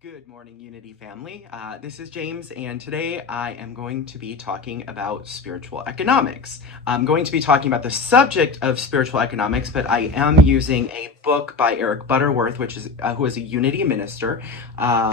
Good morning, Unity family. This is James, and today I am going to be talking about spiritual economics. I'm going to be talking about the subject of spiritual economics, but I am using a book by Eric Butterworth, who is a Unity minister.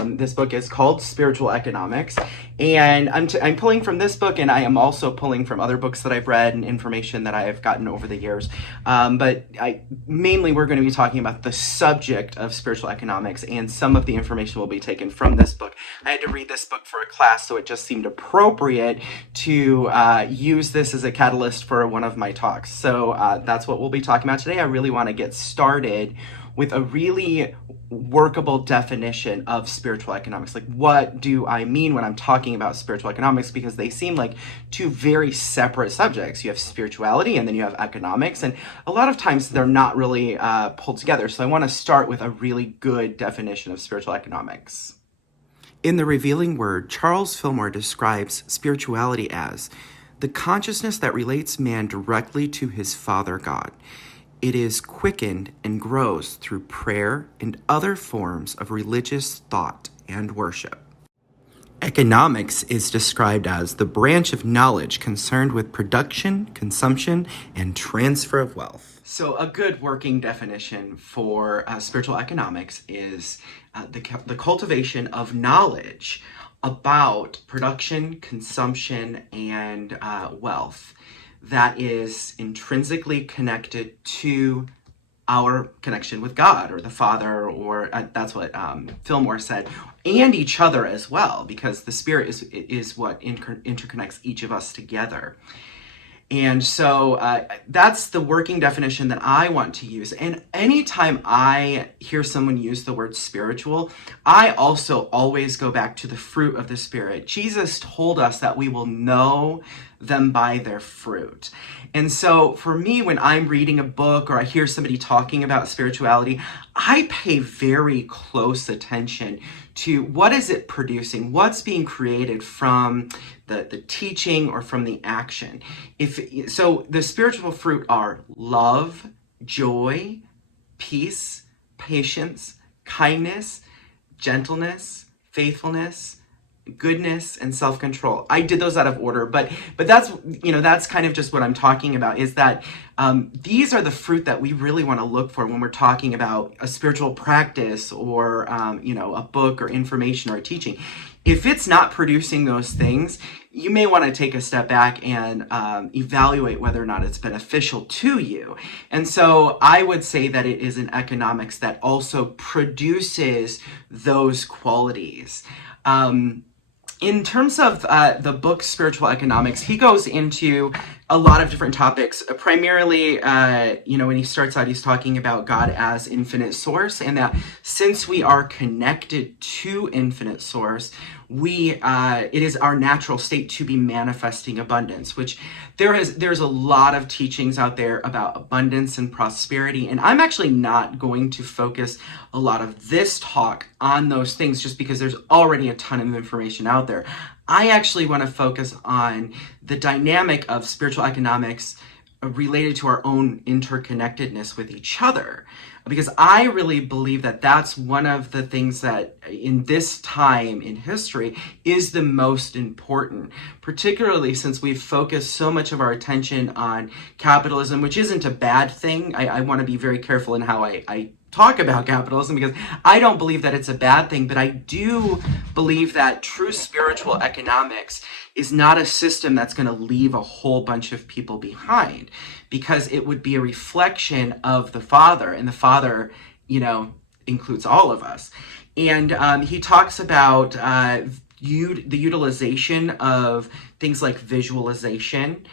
This book is called Spiritual Economics, and I'm pulling from this book, and I am also pulling from other books that I've read and information that I have gotten over the years. Mainly we're going to be talking about the subject of spiritual economics, and some of the information will be taken from this book. I had to read this book for a class, so it just seemed appropriate to use this as a catalyst for one of my talks. So that's what we'll be talking about today. I really want to get started with a really workable definition of spiritual economics. Like, what do I mean when I'm talking about spiritual economics? Because they seem like two very separate subjects. You have spirituality and then you have economics, and a lot of times they're not really pulled together. So I want to start with a really good definition of spiritual economics. In The Revealing Word, Charles Fillmore describes spirituality as the consciousness that relates man directly to his Father God. It is quickened and grows through prayer and other forms of religious thought and worship. Economics is described as the branch of knowledge concerned with production, consumption, and transfer of wealth. So a good working definition for spiritual economics is the cultivation of knowledge about production, consumption, and wealth that is intrinsically connected to our connection with God or the Father, or that's what Fillmore said, and each other as well, because the Spirit is what interconnects each of us together. And so that's the working definition that I want to use. And anytime I hear someone use the word spiritual, I also always go back to the fruit of the Spirit. Jesus told us that we will know them by their fruit. And so for me, when I'm reading a book or I hear somebody talking about spirituality, I pay very close attention to what is it producing, what's being created from the teaching or from the action. So the spiritual fruit are love, joy, peace, patience, kindness, gentleness, faithfulness, goodness, and self-control. I did those out of order, but that's kind of just what I'm talking about, is that these are the fruit that we really want to look for when we're talking about a spiritual practice or a book or information or a teaching. If it's not producing those things, you may want to take a step back and evaluate whether or not it's beneficial to you. And so I would say that it is an economics that also produces those qualities. In terms of the book Spiritual Economics, he goes into a lot of different topics. Primarily, when he starts out, he's talking about God as infinite source, and that since we are connected to infinite source, it is our natural state to be manifesting abundance, which there's a lot of teachings out there about abundance and prosperity, and I'm actually not going to focus a lot of this talk on those things just because there's already a ton of information out there. I actually want to focus on the dynamic of spiritual economics related to our own interconnectedness with each other, because I really believe that that's one of the things that in this time in history is the most important, particularly since we've focused so much of our attention on capitalism, which isn't a bad thing. I want to be very careful in how I talk about capitalism, because I don't believe that it's a bad thing, but I do believe that true spiritual economics is not a system that's going to leave a whole bunch of people behind, because it would be a reflection of the Father, and the Father, includes all of us. And he talks about the utilization of things like visualization,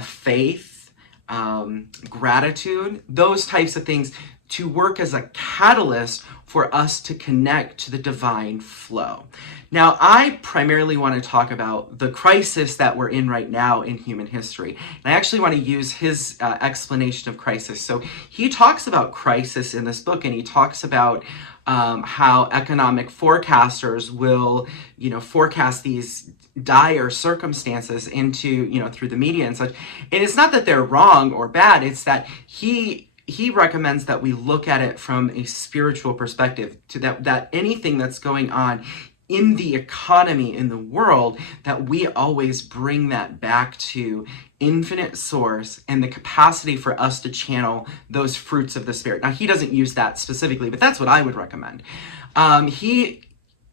faith, gratitude, those types of things, to work as a catalyst for us to connect to the divine flow. Now, I primarily want to talk about the crisis that we're in right now in human history. And I actually want to use his explanation of crisis. So he talks about crisis in this book, and he talks about how economic forecasters will, forecast these dire circumstances into, through the media and such. And it's not that they're wrong or bad, it's that he he recommends that we look at it from a spiritual perspective, to that anything that's going on in the economy, in the world, that we always bring that back to infinite source and the capacity for us to channel those fruits of the Spirit. Now, he doesn't use that specifically, but that's what I would recommend. He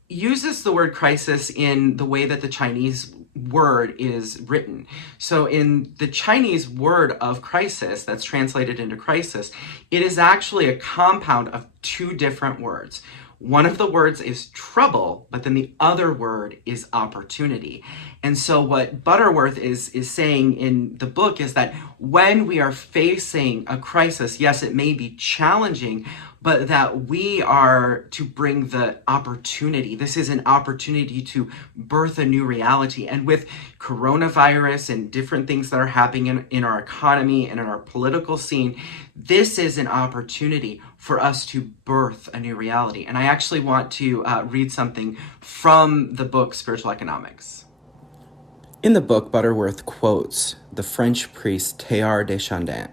uses the word crisis in the way that the Chinese word is written. So in the Chinese word of crisis, that's translated into crisis, it is actually a compound of two different words. One of the words is trouble, but then the other word is opportunity. And so what Butterworth is saying in the book is that when we are facing a crisis, yes, it may be challenging, but that we are to bring the opportunity. This is an opportunity to birth a new reality. And with coronavirus and different things that are happening in our economy and in our political scene, this is an opportunity for us to birth a new reality. And I actually want to read something from the book, Spiritual Economics. In the book, Butterworth quotes the French priest Teilhard de Chardin.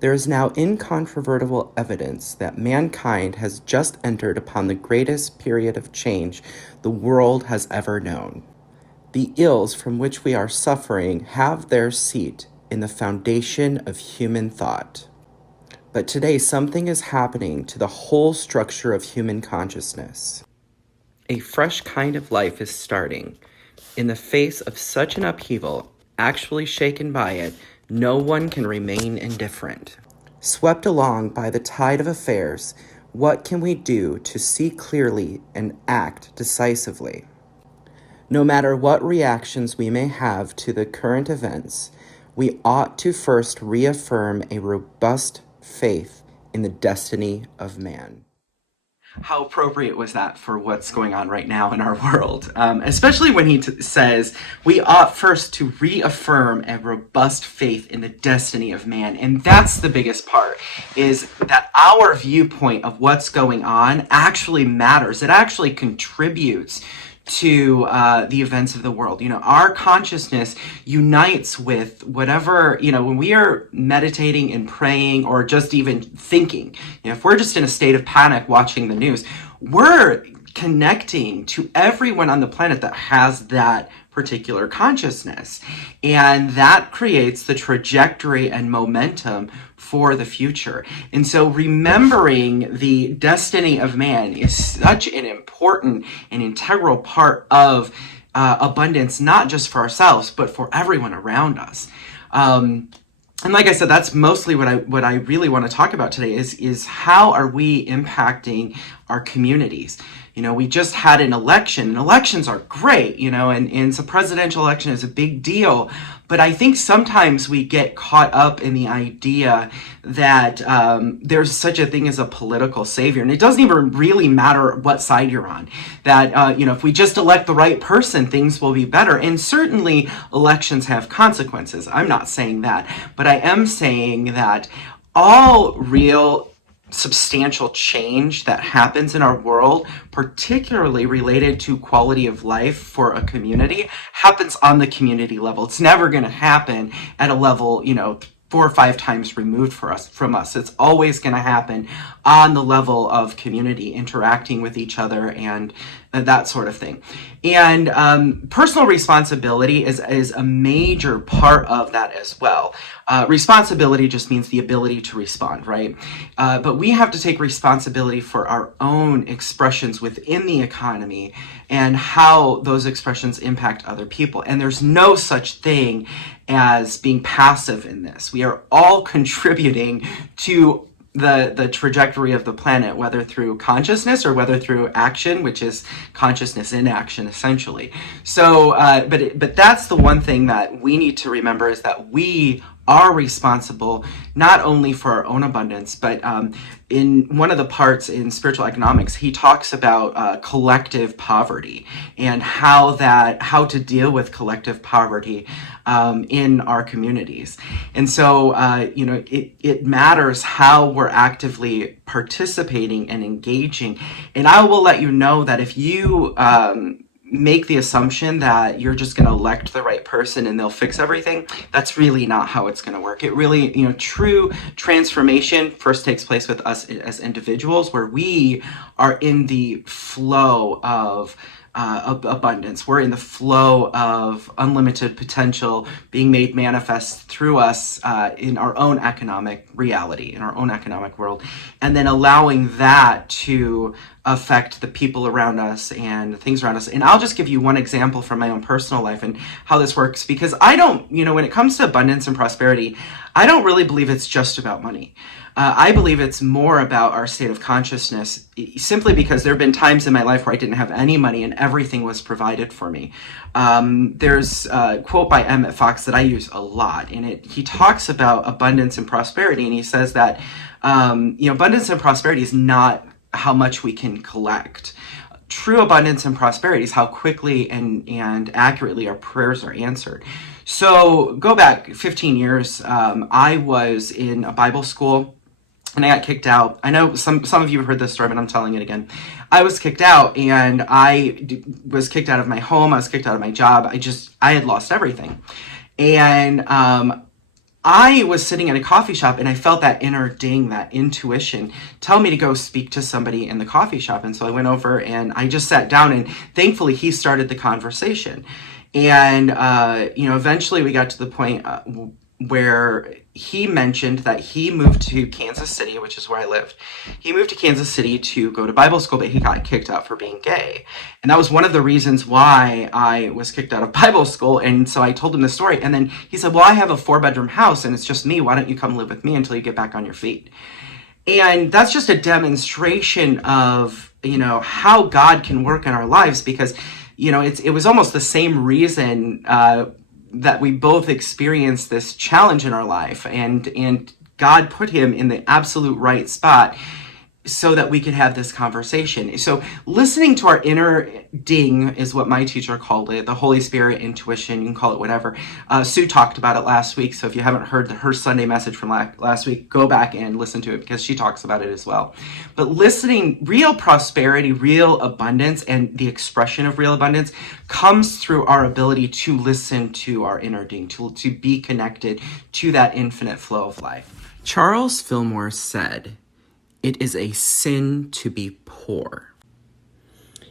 There is now incontrovertible evidence that mankind has just entered upon the greatest period of change the world has ever known. The ills from which we are suffering have their seat in the foundation of human thought. But today something is happening to the whole structure of human consciousness. A fresh kind of life is starting. In the face of such an upheaval, actually shaken by it, no one can remain indifferent. Swept along by the tide of affairs, what can we do to see clearly and act decisively? No matter what reactions we may have to the current events, we ought to first reaffirm a robust faith in the destiny of man. How appropriate was that for what's going on right now in our world? Especially when he says we ought first to reaffirm a robust faith in the destiny of man. And that's the biggest part, is that our viewpoint of what's going on actually matters. It actually contributes to the events of the world. Our consciousness unites with whatever, when we are meditating and praying or just even thinking, if we're just in a state of panic watching the news, we're connecting to everyone on the planet that has that particular consciousness. And that creates the trajectory and momentum for the future. And so remembering the destiny of man is such an important and integral part of abundance, not just for ourselves, but for everyone around us. And like I said, that's mostly what I really want to talk about today is how are we impacting our communities? We just had an election, and elections are great, and so presidential election is a big deal. But I think sometimes we get caught up in the idea that there's such a thing as a political savior. And it doesn't even really matter what side you're on. That, if we just elect the right person, things will be better. And certainly elections have consequences. I'm not saying that. But I am saying that all real substantial change that happens in our world, particularly related to quality of life for a community, happens on the community level. It's never going to happen at a level, 4 or 5 times removed from us. It's always going to happen on the level of community, interacting with each other and that sort of thing. And personal responsibility is a major part of that as well. Responsibility just means the ability to respond, right? But we have to take responsibility for our own expressions within the economy and how those expressions impact other people. And there's no such thing as being passive in this. We are all contributing to the trajectory of the planet, whether through consciousness or whether through action, which is consciousness in action, essentially. So, but that's the one thing that we need to remember, is that we are responsible not only for our own abundance, but in one of the parts in spiritual economics, he talks about collective poverty and how to deal with collective poverty in our communities. And so, it matters how we're actively participating and engaging. And I will let you know that if you make the assumption that you're just going to elect the right person and they'll fix everything. That's really not how it's going to work. It really, true transformation first takes place with us as individuals, where we are in the flow of abundance. We're in the flow of unlimited potential being made manifest through us in our own economic reality, in our own economic world, and then allowing that to affect the people around us and things around us. And I'll just give you one example from my own personal life and how this works, because I don't, when it comes to abundance and prosperity, I don't really believe it's just about money. I believe it's more about our state of consciousness, simply because there have been times in my life where I didn't have any money and everything was provided for me. There's a quote by Emmett Fox that I use a lot, and he talks about abundance and prosperity, and he says that abundance and prosperity is not how much we can collect. True abundance and prosperity is how quickly and accurately our prayers are answered. So go back 15 years, I was in a Bible school and I got kicked out. I know some of you have heard this story, but I'm telling it again. I was kicked out, and I was kicked out of my home. I was kicked out of my job. I had lost everything. And I was sitting at a coffee shop, and I felt that inner ding, that intuition, tell me to go speak to somebody in the coffee shop. And so I went over and I just sat down, and thankfully he started the conversation. And, eventually we got to the point where he mentioned that he moved to Kansas City, which is where I lived. He moved to Kansas City to go to Bible school, but he got kicked out for being gay. And that was one of the reasons why I was kicked out of Bible school. And so I told him the story. And then he said, well, I have a 4-bedroom house and it's just me. Why don't you come live with me until you get back on your feet? And that's just a demonstration of, how God can work in our lives, because, it was almost the same reason that we both experienced this challenge in our life, and God put him in the absolute right spot so that we could have this conversation. So listening to our inner ding is what my teacher called it, the Holy Spirit intuition, you can call it whatever. Sue talked about it last week, so if you haven't heard her Sunday message from last week, go back and listen to it, because she talks about it as well. But listening, real prosperity, real abundance, and the expression of real abundance comes through our ability to listen to our inner ding, to be connected to that infinite flow of life. Charles Fillmore said, "It is a sin to be poor."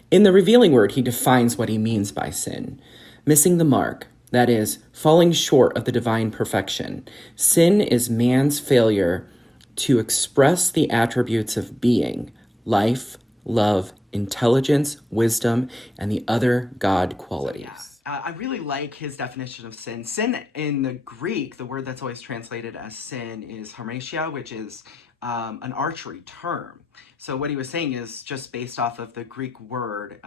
In the Revealing Word, he defines what he means by sin. Missing the mark, that is, falling short of the divine perfection. Sin is man's failure to express the attributes of being, life, love, intelligence, wisdom, and the other God qualities. Yeah. I really like his definition of sin. Sin in the Greek, the word that's always translated as sin is hamartia, which is an archery term. So what he was saying is, just based off of the Greek word,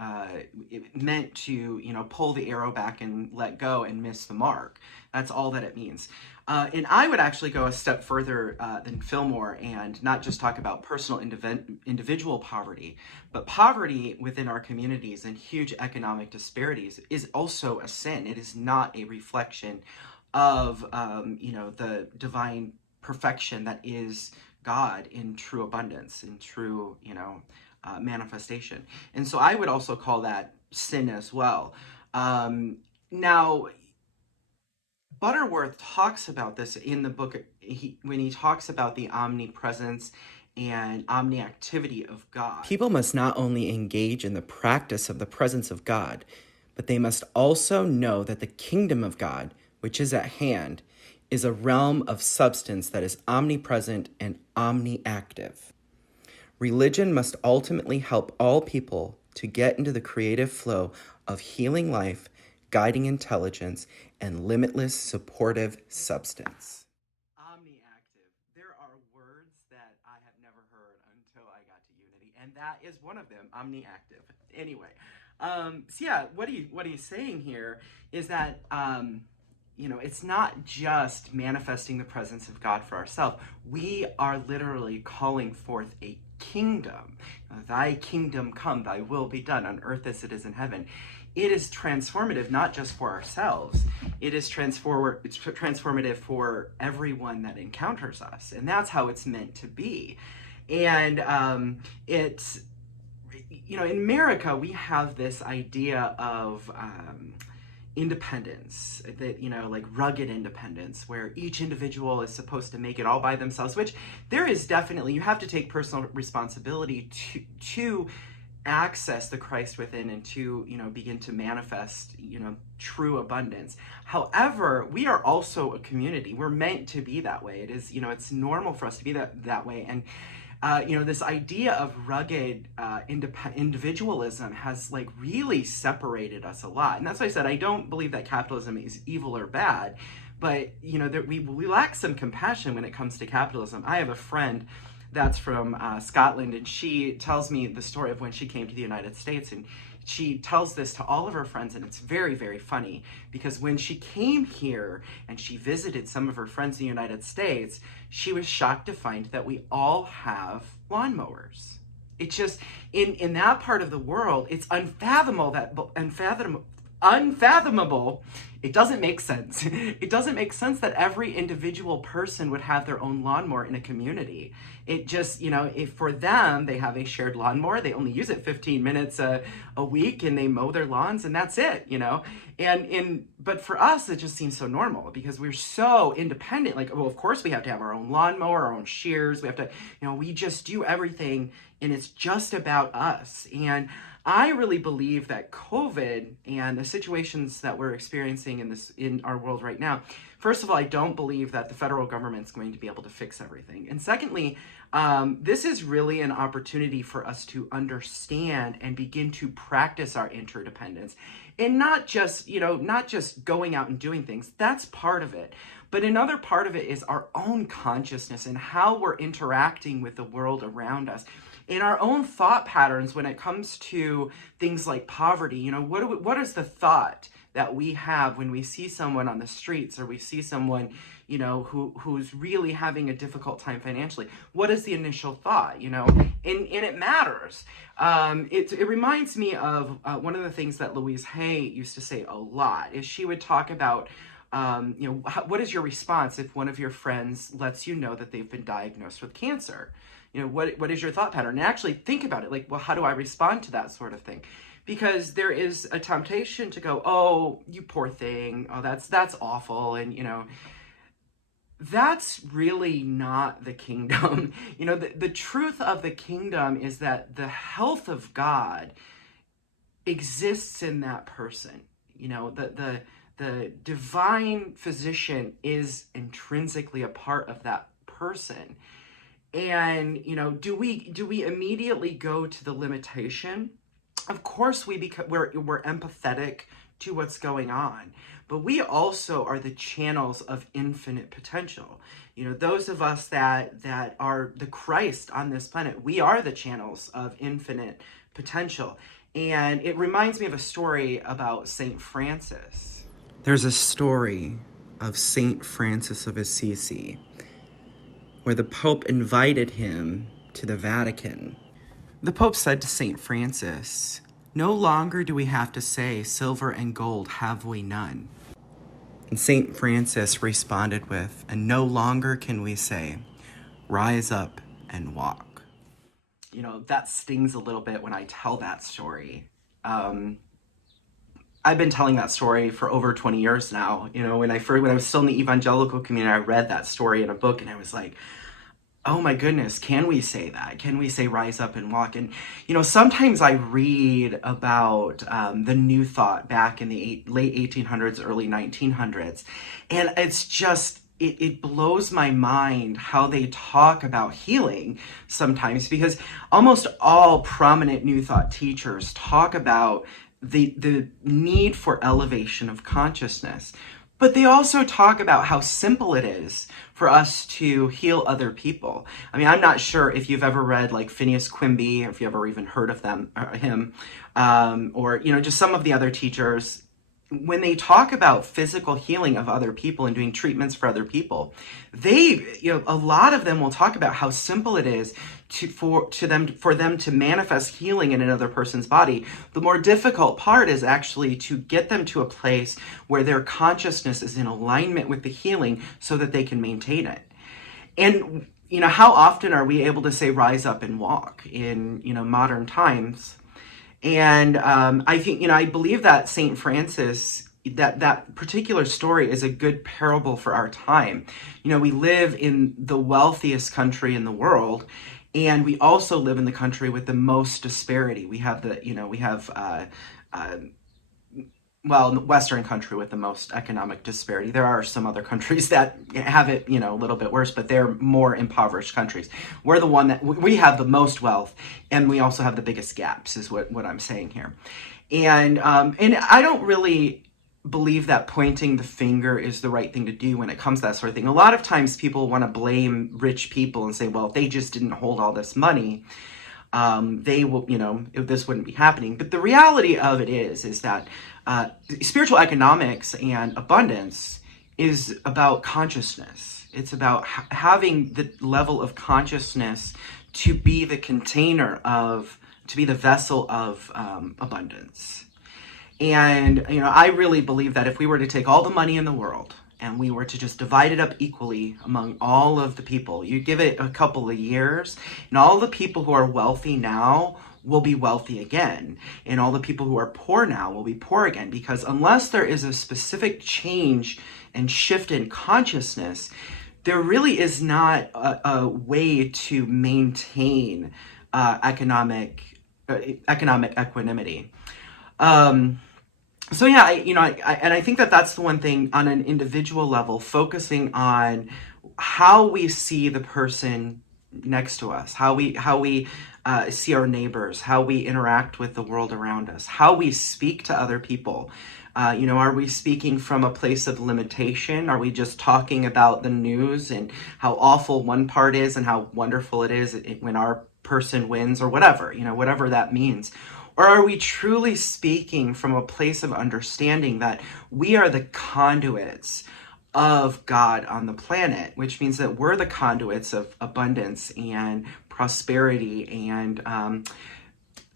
it meant to, pull the arrow back and let go and miss the mark. That's all that it means. And I would actually go a step further than Fillmore and not just talk about personal individual poverty, but poverty within our communities and huge economic disparities is also a sin. It is not a reflection of, the divine perfection that is God in true abundance, in true, manifestation. And so I would also call that sin as well. Now, Butterworth talks about this in the book when he talks about the omnipresence and omniactivity of God. People must not only engage in the practice of the presence of God, but they must also know that the kingdom of God, which is at hand, is a realm of substance that is omnipresent and omniactive. Religion must ultimately help all people to get into the creative flow of healing life, guiding intelligence, and limitless supportive substance. Omniactive. There are words that I have never heard until I got to Unity, and that is one of them, omniactive. Anyway, so yeah, what he's saying here is that it's not just manifesting the presence of God for ourselves. We are literally calling forth a kingdom. Thy kingdom come, thy will be done on earth as it is in heaven. It is transformative, not just for ourselves. It is transformative for everyone that encounters us. And that's how it's meant to be. And in America, we have this idea of independence, that, like rugged independence, where each individual is supposed to make it all by themselves, which there is definitely, you have to take personal responsibility to access the Christ within and to, begin to manifest, true abundance. However, we are also a community. We're meant to be that way. It is, it's normal for us to be that way. And this idea of rugged individualism has like really separated us a lot. And that's why I said I don't believe that capitalism is evil or bad, but that we lack some compassion when it comes to capitalism. I have a friend that's from Scotland, and she tells me the story of when she came to the United States, and she tells this to all of her friends, and it's very, very funny, because when she came here and she visited some of her friends in the United States, she was shocked to find that we all have lawnmowers. It's just, in that part of the world, it's unfathomable. It doesn't make sense. It doesn't make sense that every individual person would have their own lawnmower in a community. It just, if for them, they have a shared lawnmower, they only use it 15 minutes a week, and they mow their lawns, and that's it, but for us, it just seems so normal because we're so independent. Like, well, of course we have to have our own lawnmower, our own shears. We have to, we just do everything, and it's just about us. And I really believe that COVID and the situations that we're experiencing in our world right now, first of all, I don't believe that the federal government's going to be able to fix everything. And secondly, this is really an opportunity for us to understand and begin to practice our interdependence. And not just going out and doing things. That's part of it. But another part of it is our own consciousness and how we're interacting with the world around us. In our own thought patterns when it comes to things like poverty, what is the thought that we have when we see someone on the streets, or we see someone, who's really having a difficult time financially? What is the initial thought, and it matters. It reminds me of one of the things that Louise Hay used to say a lot, is she would talk about, what is your response if one of your friends lets you know that they've been diagnosed with cancer? What is your thought pattern? And actually think about it, like, well, how do I respond to that sort of thing? Because there is a temptation to go, oh, you poor thing, oh, that's awful, and that's really not the kingdom. The truth of the kingdom is that the health of God exists in that person. The divine physician is intrinsically a part of that person. And, do we immediately go to the limitation? Of course we're empathetic to what's going on, but we also are the channels of infinite potential. Those of us that are the Christ on this planet, we are the channels of infinite potential. And it reminds me of a story about Saint Francis. There's a story of Saint Francis of Assisi, where the Pope invited him to the Vatican. The Pope said to St. Francis, "No longer do we have to say, 'Silver and gold have we none.'" And St. Francis responded with, "And no longer can we say, 'Rise up and walk.'" That stings a little bit when I tell that story. I've been telling that story for over 20 years now. When I was still in the evangelical community, I read that story in a book, and I was like, oh my goodness, can we say that? Can we say rise up and walk? And, sometimes I read about the New Thought back in the late 1800s, early 1900s, and it's just, it blows my mind how they talk about healing sometimes, because almost all prominent New Thought teachers talk about the need for elevation of consciousness. But they also talk about how simple it is for us to heal other people. I mean, I'm not sure if you've ever read like Phineas Quimby, or if you ever even heard of him, or just some of the other teachers. When they talk about physical healing of other people and doing treatments for other people, a lot of them will talk about how simple it is for them to manifest healing in another person's body. The more difficult part is actually to get them to a place where their consciousness is in alignment with the healing so that they can maintain it. And how often are we able to say rise up and walk in modern times? And I think, I believe that St. Francis, that particular story is a good parable for our time. We live in the wealthiest country in the world, and we also live in the country with the most disparity. We have uh, well, the Western country with the most economic disparity. There are some other countries that have it, a little bit worse, but they're more impoverished countries. We're the one that we have the most wealth, and we also have the biggest gaps, is what I'm saying here. And I don't really believe that pointing the finger is the right thing to do when it comes to that sort of thing. A lot of times people want to blame rich people and say, well, if they just didn't hold all this money, they will, this wouldn't be happening. But the reality of it is that spiritual economics and abundance is about consciousness. It's about having the level of consciousness to be the container of, to be the vessel of abundance. And, I really believe that if we were to take all the money in the world and we were to just divide it up equally among all of the people, you give it a couple of years, and all the people who are wealthy now will be wealthy again, and all the people who are poor now will be poor again, because unless there is a specific change and shift in consciousness, there really is not a way to maintain economic equanimity. So yeah, and I think that that's the one thing on an individual level, focusing on how we see the person next to us, how we see our neighbors, how we interact with the world around us, how we speak to other people. Are we speaking from a place of limitation? Are we just talking about the news and how awful one part is and how wonderful it is when our person wins, or whatever, whatever that means? Or are we truly speaking from a place of understanding that we are the conduits of God on the planet, which means that we're the conduits of abundance and prosperity and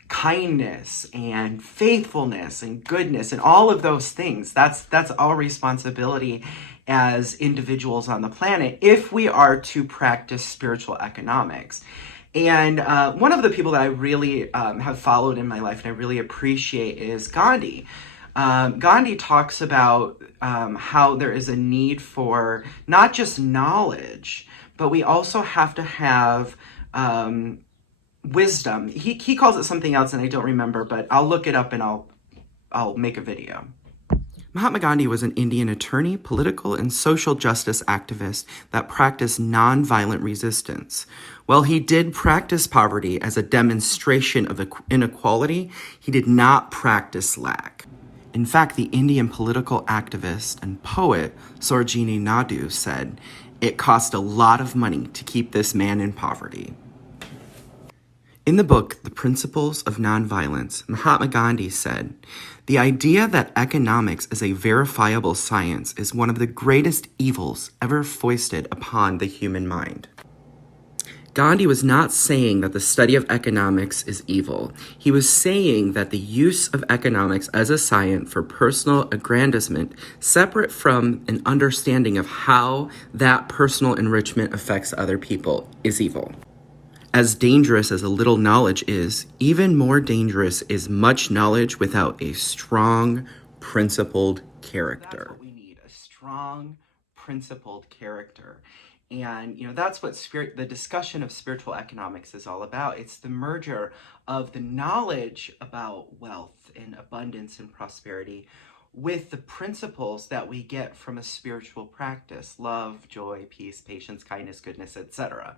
kindness and faithfulness and goodness and all of those things? That's our responsibility as individuals on the planet if we are to practice spiritual economics. And one of the people that I really have followed in my life and I really appreciate is Gandhi. Gandhi talks about how there is a need for not just knowledge, but we also have to have wisdom. He calls it something else and I don't remember, but I'll look it up and I'll make a video. Mahatma Gandhi was an Indian attorney, political, and social justice activist that practiced nonviolent resistance. While he did practice poverty as a demonstration of inequality, he did not practice lack. In fact, the Indian political activist and poet Sarojini Naidu said, "It cost a lot of money to keep this man in poverty." In the book, The Principles of Nonviolence, Mahatma Gandhi said, "The idea that economics is a verifiable science is one of the greatest evils ever foisted upon the human mind." Gandhi was not saying that the study of economics is evil. He was saying that the use of economics as a science for personal aggrandizement, separate from an understanding of how that personal enrichment affects other people, is evil. As dangerous as a little knowledge is, even more dangerous is much knowledge without a strong, principled character. That's what we need, a strong, principled character. And, that's what the discussion of spiritual economics is all about. It's the merger of the knowledge about wealth and abundance and prosperity with the principles that we get from a spiritual practice: love, joy, peace, patience, kindness, goodness, etc.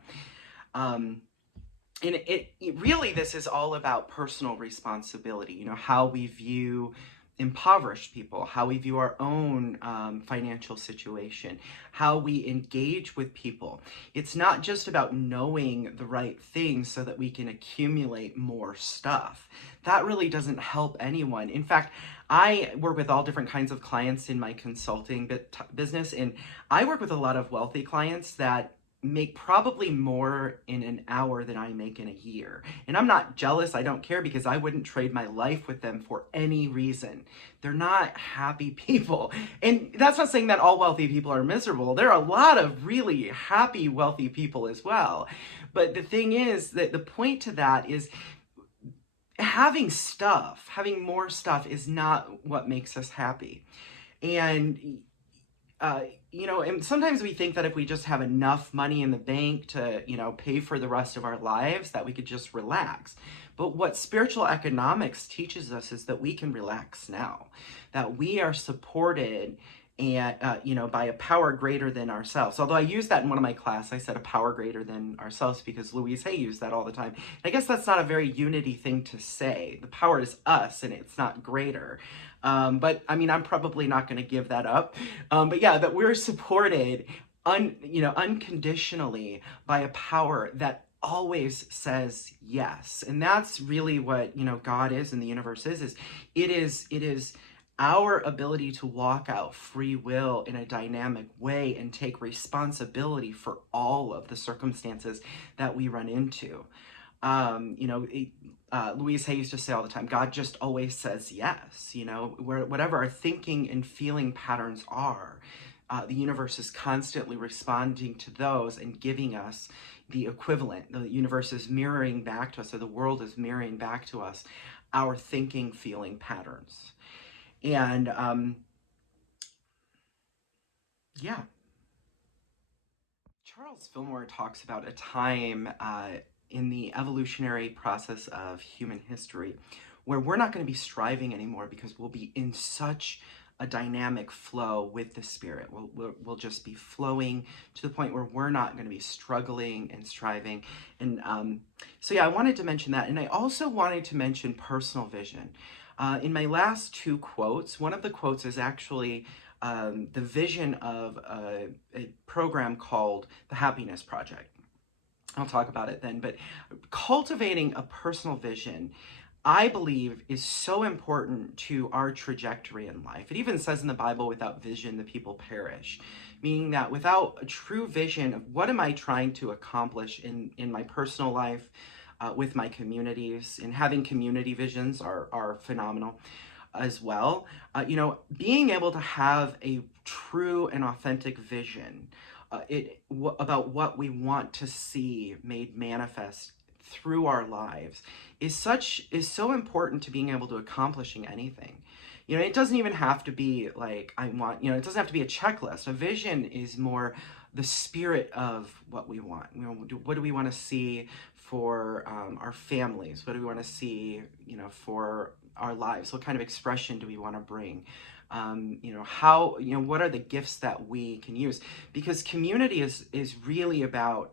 And it really, this is all about personal responsibility, how we view impoverished people, how we view our own financial situation, how we engage with people. It's not just about knowing the right things so that we can accumulate more stuff. That really doesn't help anyone. In fact, I work with all different kinds of clients in my consulting business, and I work with a lot of wealthy clients that make probably more in an hour than I make in a year. And I'm not jealous, I don't care, because I wouldn't trade my life with them for any reason. They're not happy people. And that's not saying that all wealthy people are miserable. There are a lot of really happy, wealthy people as well. But the thing is that the point to that is having stuff, having more stuff is not what makes us happy. And uh, and sometimes we think that if we just have enough money in the bank to, pay for the rest of our lives, that we could just relax. But what spiritual economics teaches us is that we can relax now, that we are supported and by a power greater than ourselves. Although I used that in one of my class, I said a power greater than ourselves because Louise Hay used that all the time. I guess that's not a very unity thing to say. The power is us, and it's not greater. But I mean, I'm probably not going to give that up. But yeah, that we're supported, unconditionally by a power that always says yes. And that's really what, God is and the universe is it is our ability to walk out free will in a dynamic way and take responsibility for all of the circumstances that we run into. Louise Hay used to say all the time, God just always says yes, whatever our thinking and feeling patterns are, the universe is constantly responding to those and giving us the equivalent. The universe is mirroring back to us, or the world is mirroring back to us, our thinking, feeling patterns. And yeah, Charles Fillmore talks about a time in the evolutionary process of human history where we're not going to be striving anymore because we'll be in such a dynamic flow with the spirit. We'll just be flowing to the point where we're not going to be struggling and striving. And so yeah, I wanted to mention that. And I also wanted to mention personal vision. In my last two quotes, one of the quotes is actually the vision of a program called the Happiness Project. I'll talk about it then, but cultivating a personal vision, I believe, is so important to our trajectory in life. It even says in the Bible, without vision, the people perish, meaning that without a true vision of what am I trying to accomplish in my personal life, with my communities, and having community visions are phenomenal as well. Being able to have a true and authentic vision about what we want to see made manifest through our lives is so important to being able to accomplishing anything. It doesn't even have to be like it doesn't have to be a checklist. A vision is more the spirit of what we want. What do we want to see for our families? What do we want to see, for our lives? What kind of expression do we want to bring? What are the gifts that we can use? Because community is really about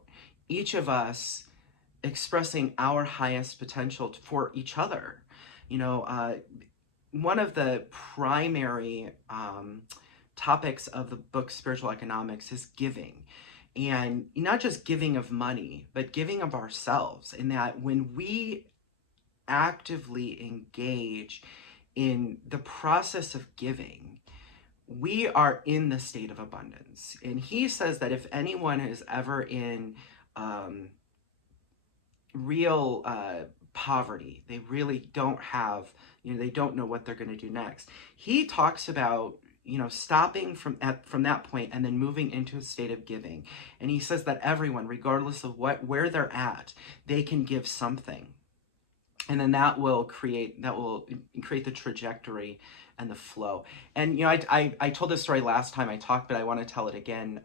each of us expressing our highest potential for each other. One of the primary topics of the book Spiritual Economics is giving. And not just giving of money, but giving of ourselves. In that when we actively engage in the process of giving, we are in the state of abundance. And he says that if anyone is ever in real poverty, they really don't have, they don't know what they're going to do next. He talks about stopping from that point and then moving into a state of giving. And he says that everyone, regardless of where they're at, they can give something. And then that will create the trajectory and the flow. And I told this story last time I talked, but I want to tell it again.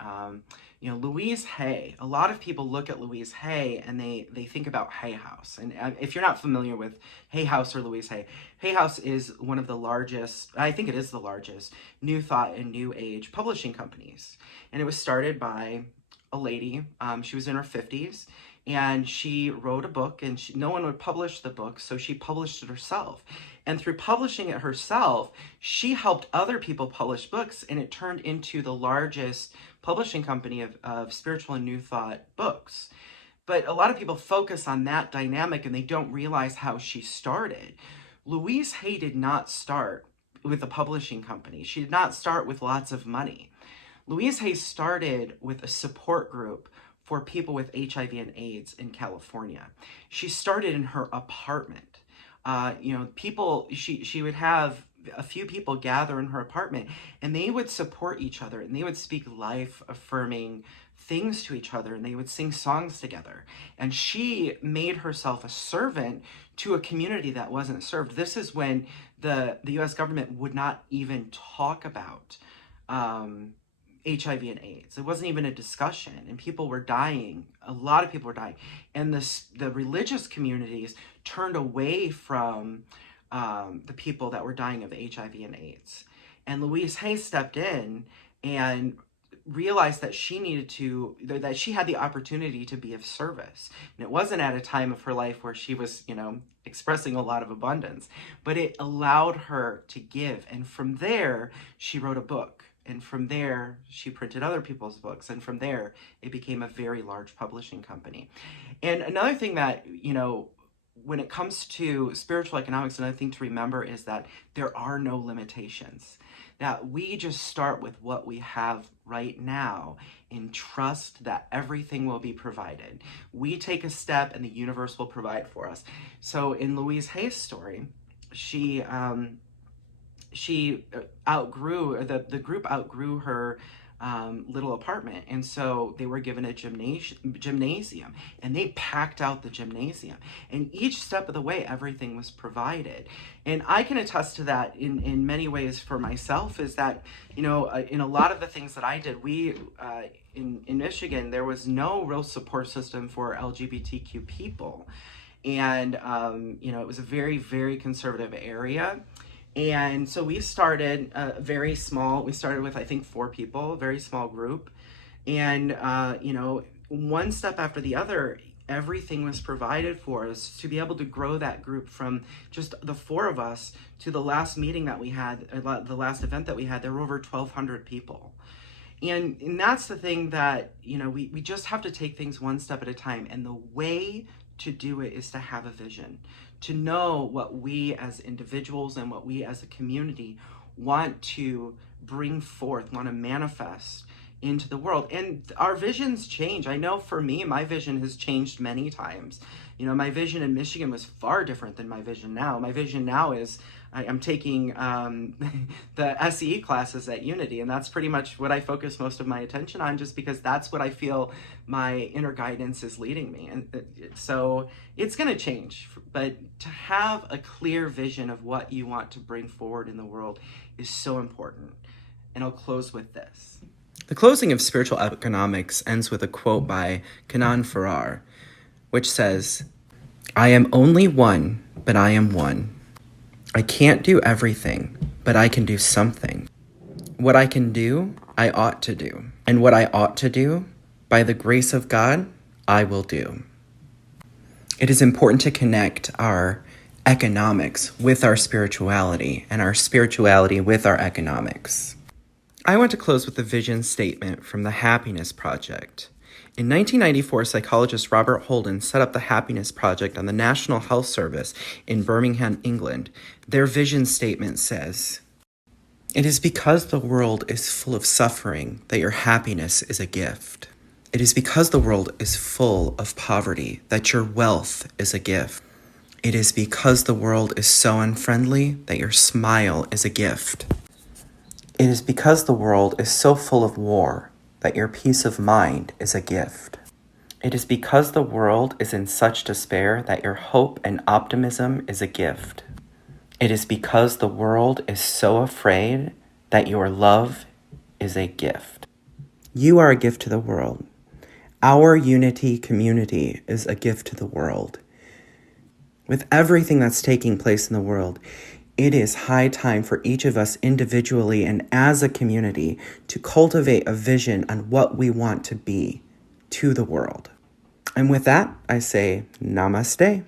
Louise Hay, a lot of people look at Louise Hay and they think about Hay House. And if you're not familiar with Hay House or Louise Hay, Hay House is one of the largest, I think it is the largest, New Thought and New Age publishing companies. And it was started by a lady. She was in her 50s. And she wrote a book, and no one would publish the book, so she published it herself. And through publishing it herself, she helped other people publish books, and it turned into the largest publishing company of spiritual and New Thought books. But a lot of people focus on that dynamic, and they don't realize how she started. Louise Hay did not start with a publishing company. She did not start with lots of money. Louise Hay started with a support group for people with HIV and AIDS in California. She started in her apartment. She would have a few people gather in her apartment, and they would support each other, and they would speak life affirming things to each other, and they would sing songs together. And she made herself a servant to a community that wasn't served. This is when the US government would not even talk about HIV and AIDS. It wasn't even a discussion, and people were dying. A lot of people were dying. And the religious communities turned away from the people that were dying of HIV and AIDS. And Louise Hay stepped in and realized that that she had the opportunity to be of service. And it wasn't at a time of her life where she was, expressing a lot of abundance, but it allowed her to give. And from there, she wrote a book. And from there, she printed other people's books. And from there, it became a very large publishing company. And another thing that, when it comes to spiritual economics, another thing to remember is that there are no limitations. That we just start with what we have right now and trust that everything will be provided. We take a step and the universe will provide for us. So in Louise Hay's story, she outgrew, the group outgrew her little apartment. And so they were given a gymnasium, and they packed out the gymnasium. And each step of the way, everything was provided. And I can attest to that in many ways for myself, is that, in a lot of the things that I did, in Michigan, there was no real support system for LGBTQ people. And, it was a very, very conservative area. And so we started we started with, I think, 4 people, a very small group. And, one step after the other, everything was provided for us to be able to grow that group from just the 4 of us to the last meeting that we had, the last event that we had. There were over 1,200 people. And that's the thing that, we just have to take things one step at a time. And the way to do it is to have a vision, to know what we as individuals and what we as a community want to bring forth, want to manifest into the world. And our visions change. I know for me, my vision has changed many times. My vision in Michigan was far different than my vision now. My vision now is I'm taking the SE classes at Unity, and that's pretty much what I focus most of my attention on, just because that's what I feel my inner guidance is leading me. And so it's going to change, but to have a clear vision of what you want to bring forward in the world is so important. And I'll close with this. The closing of Spiritual Economics ends with a quote by Kanan Farrar, which says, "I am only one, but I am one. I can't do everything, but I can do something. What I can do, I ought to do. And what I ought to do, by the grace of God, I will do." It is important to connect our economics with our spirituality, and our spirituality with our economics. I want to close with a vision statement from the Happiness Project. In 1994, psychologist Robert Holden set up the Happiness Project on the National Health Service in Birmingham, England. Their vision statement says, "It is because the world is full of suffering that your happiness is a gift. It is because the world is full of poverty that your wealth is a gift. It is because the world is so unfriendly that your smile is a gift. It is because the world is so full of war that your peace of mind is a gift. It is because the world is in such despair that your hope and optimism is a gift. It is because the world is so afraid that your love is a gift. You are a gift to the world. Our Unity community is a gift to the world. With everything that's taking place in the world, it is high time for each of us individually and as a community to cultivate a vision on what we want to be to the world. And with that, I say namaste.